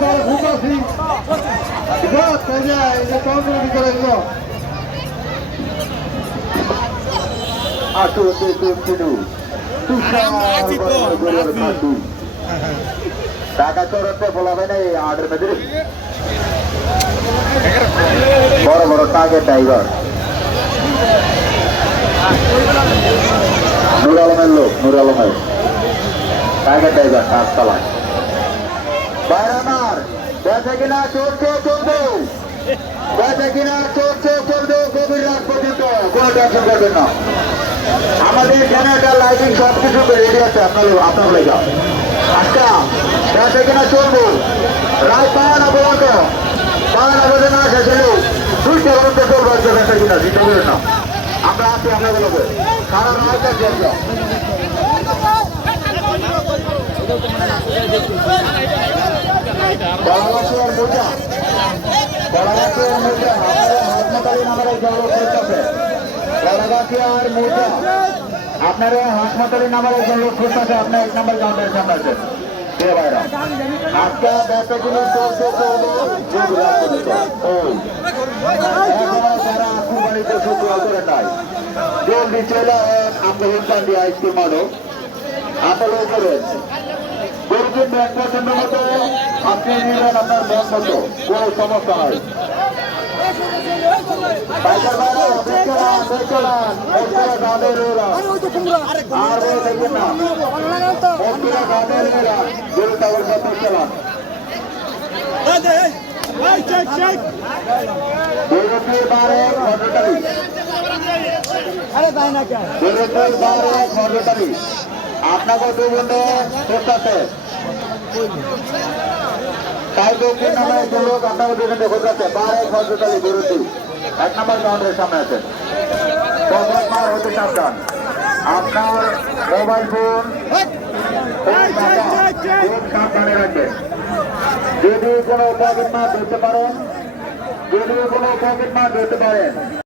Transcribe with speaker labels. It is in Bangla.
Speaker 1: তার ভূত আসি টাকা চোরতে না এই আর্ডার মধ্যে। বড় বড় টার্গেট ড্রাইভার নুর আলমের লোক নুর আলমের। টার্গেট ড্রাইভার কাজ চালায় বাইরে আমার বেঁচে কিনা চলছে, চলবে। বেঁচে কিনা চলছে, চলবে পর্যন্ত। কোনো টেনশন করবেন না। আমাদের জেনারেটার লাইটিং সব কিছু রেডি আছে, আপনার আপনার লেগা আচ্ছা বেঁচে কিনা চলবো। রাত পাওয়া না বলতো পাওয়া না বলে না, শেষ হলো। দুইটা পর্যন্ত চলবো বেঁচে কিনা। না। আমরা আছি বলব। সারা রাত বড়াবাসুয়ার মোজা বড়াবাসুয়ার মোজা হাসমাতালি নামের জল করতেছে বড়াবাসুয়ার মোজা আপনার আপনার এক নম্বর গাঁদের সামনে আছে আজকে ব্যাপারগুলো পান্ডি আইসক্রিম আলো আন্দোলন করেন গরুকে ব্যাগ পছন্দ মতো আপনি নিলেন আপনার ব্যাগ মতো কোনো সমস্যা হয় আর দেখবেন না গরুটির গরুটির ঘটনারি আপনাকে দুজনে চেষ্টাতে তাই দক্ষিণ নামে একটু লোক আপনাকে দুজনে ঘটাচ্ছে বারে ঘটনারি গরুটি এক নম্বর কাউন্টারের সামনে আছে। পকেট মার হতে সাবধান। আপনার মোবাইল ফোন সাবধানে রাখবেন। যদি কোনো পকেট মার ধরতে পারেন, যদি কোনো পকেট মার ধরতে পারেন